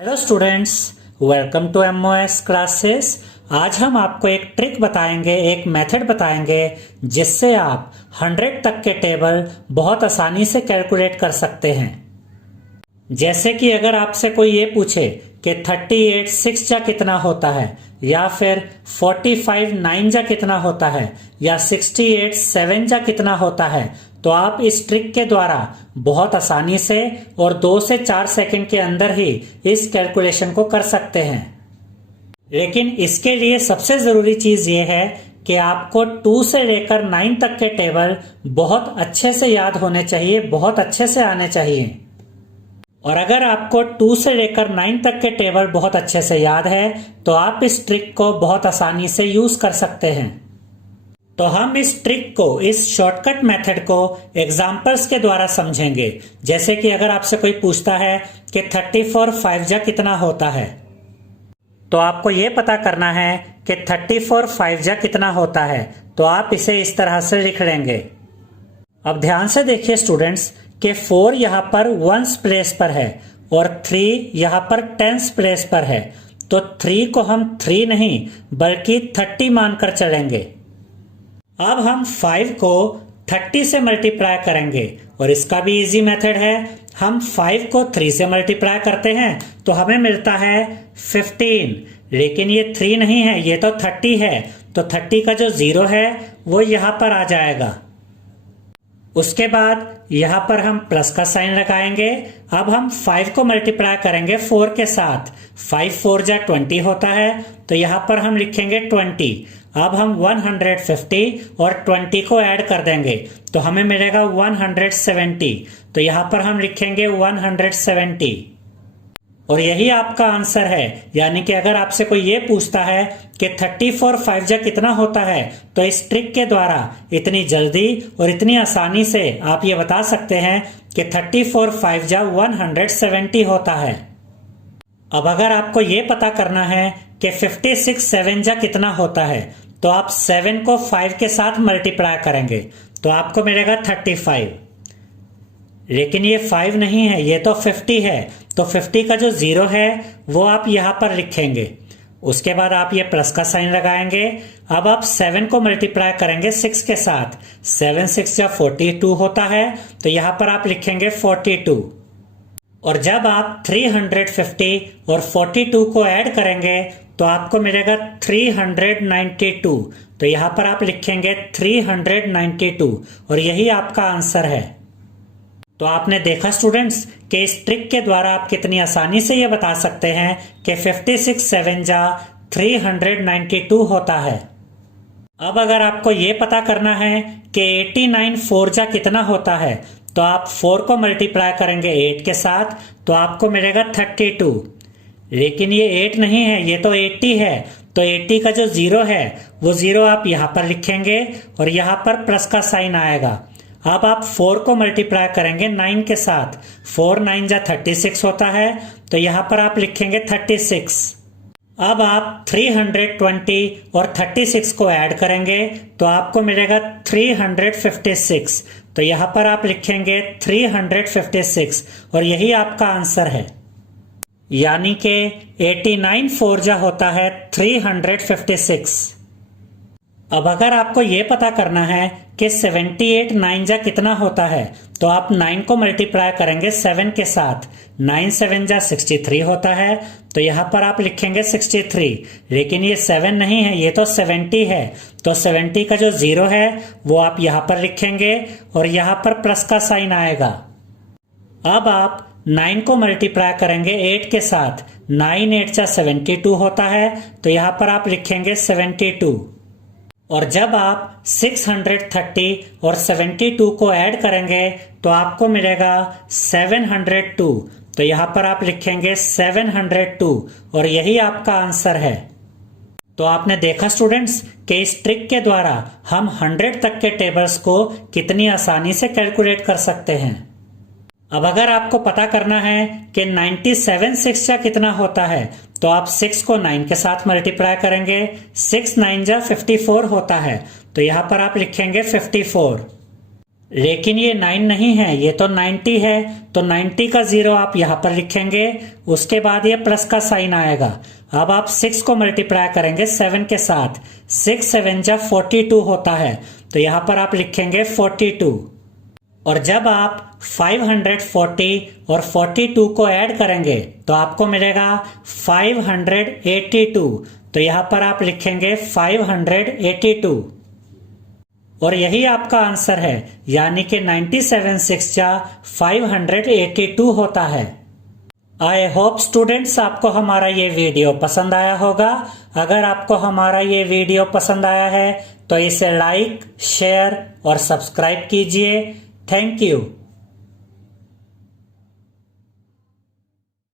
Hello students, welcome to MOS classes. आज हम आपको एक ट्रिक बताएंगे, एक मेथड बताएंगे जिससे आप 100 तक के टेबल बहुत आसानी से कैलकुलेट कर सकते हैं। जैसे कि अगर आपसे कोई ये पूछे कि 38 6 जा कितना होता है, या फिर 45 9 जा कितना होता है, या 68 7 जा कितना होता है, तो आप इस ट्रिक के द्वारा बहुत आसानी से और 2 से 4 सेकंड के अंदर ही इस कैलकुलेशन को कर सकते हैं। लेकिन इसके लिए सबसे जरूरी चीज ये है कि आपको 2 से लेकर 9 तक के टेबल बहुत अच्छे से याद होने चाहिए, बहुत अच्छे से आने चाहिए। और अगर आपको 2 से लेकर 9 तक के टेबल बहुत अच्छे से याद है तो आप इस ट्रिक को बहुत आसानी से यूज कर सकते हैं। तो हम इस ट्रिक को, इस शॉर्टकट मेथड को एग्जांपल्स के द्वारा समझेंगे। जैसे कि अगर आपसे कोई पूछता है कि 34 5 जा कितना होता है, तो आपको यह पता करना है कि 34 5 जा कितना होता है, तो आप इसे इस तरह से लिख लेंगे। अब ध्यान से देखिए स्टूडेंट्स कि 4 यहाँ पर 1s प्लेस पर है और 3 यहाँ पर 10s प्लेस पर है, तो 3 को हम 3 नहीं बल्कि 30 मानकर चलेंगे। अब हम 5 को 30 से मल्टीप्लाई करेंगे और इसका भी इजी मेथड है। हम 5 को 3 से मल्टीप्लाई करते हैं तो हमें मिलता है 15, लेकिन ये 3 नहीं है, ये तो 30 है, तो 30 का जो 0 है वो यहाँ पर आ जाएगा। उसके बाद यहाँ पर हम प्लस का साइन लगाएंगे। अब हम 5 को मल्टीप्लाई करेंगे 4 के साथ। 5 4 जा 20 होता है, तो यहाँ पर हम लिखेंगे 20। अब हम 150 और 20 को ऐड कर देंगे तो हमें मिलेगा 170, तो यहाँ पर हम लिखेंगे 170 और यही आपका आंसर है। यानी कि अगर आपसे कोई ये पूछता है कि 34 5 जा कितना होता है, तो इस ट्रिक के द्वारा इतनी जल्दी और इतनी आसानी से आप ये बता सकते हैं कि 34 5 जा 170 होता है। अब अगर आपको ये पता करना है कि 56 7 जा कितना होता है, तो आप 7 को 5 के साथ मल्टीप्लाई करेंगे तो आपको मिलेगा 35। लेकिन ये 5 नहीं है, ये तो 50 है, तो 50 का जो 0 है वो आप यहाँ पर लिखेंगे। उसके बाद आप ये प्लस का साइन लगाएंगे। अब आप 7 को मल्टीप्लाई करेंगे 6 के साथ। 7 6 जा 42 होता है, तो यहाँ पर आप लिखेंगे 42। और जब आप 350 और 42 को ऐड करेंगे तो आपको मिलेगा 392, तो यहाँ पर आप लिखेंगे 392 और यही आपका आंसर है। तो आपने देखा स्टूडेंट्स कि इस ट्रिक के द्वारा आप कितनी आसानी से ये बता सकते हैं कि 56 7 जा 392 होता है। अब अगर आपको ये पता करना है कि 89 4 जा कितना होता है, तो आप 4 को मल्टीप्लाई करेंगे 8 के साथ, तो आपको मिलेगा 32। लेकिन ये 8 नहीं है, ये तो 80 है, तो 80 का जो 0 है वो 0 आप यहाँ पर लिखेंगे और यहाँ पर प्लस का साइन आएगा। अब आप 4 को मल्टीप्लाई करेंगे 9 के साथ। 4 9 जा 36 होता है, तो यहाँ पर आप लिखेंगे 36। अब आप 320 और 36 को ऐड करेंगे तो आपको मिलेगा 356, तो यहाँ पर आप लिखेंगे 356 और यही आपका आंसर है। यानी कि 89 4 जा होता है 356। अब अगर आपको ये पता करना है कि 78 9 जा कितना होता है, तो आप 9 को मल्टीप्लाई करेंगे 7 के साथ। 9 7 जा 63 होता है, तो यहाँ पर आप लिखेंगे 63। लेकिन ये 7 नहीं है, ये तो 70 है, तो 70 का जो 0 है वो आप यहाँ पर लिखेंगे और यहाँ पर प्लस का साइन आएगा। अब आप 9 को मल्टीप्लाई करेंगे 8 के साथ। 9 8 जा 72 होता है, तो यहाँ पर आप लिखेंगे 72। और जब आप 630 और 72 को ऐड करेंगे तो आपको मिलेगा 702, तो यहाँ पर आप लिखेंगे 702 और यही आपका आंसर है। तो आपने देखा स्टूडेंट्स कि इस ट्रिक के द्वारा हम 100 तक के टेबल्स को कितनी आसानी से कैलकुलेट कर सकते हैं। अब अगर आपको पता करना है कि 97 6 जा कितना होता है, तो आप 6 को 9 के साथ मल्टीप्लाई करेंगे। 6 9 जा 54 होता है, तो यहाँ पर आप लिखेंगे 54। लेकिन ये 9 नहीं है, ये तो 90 है। तो 90 का 0 आप यहाँ पर लिखेंगे, उसके बाद ये प्लस का साइन आएगा। अब आप 6 को मल्टीप्लाई करेंगे 7 के साथ, 6 7 जा 42 होता है, तो यहाँ पर आप लिखेंगे 42। और जब आप 540 और 42 को ऐड करेंगे तो आपको मिलेगा 582, तो यहाँ पर आप लिखेंगे 582 और यही आपका आंसर है, यानी कि 97 6 जा 582 होता है। आई होप स्टूडेंट्स आपको हमारा ये वीडियो पसंद आया होगा। अगर आपको हमारा ये वीडियो पसंद आया है तो इसे लाइक, शेयर और सब्सक्राइब कीजिए। Thank you.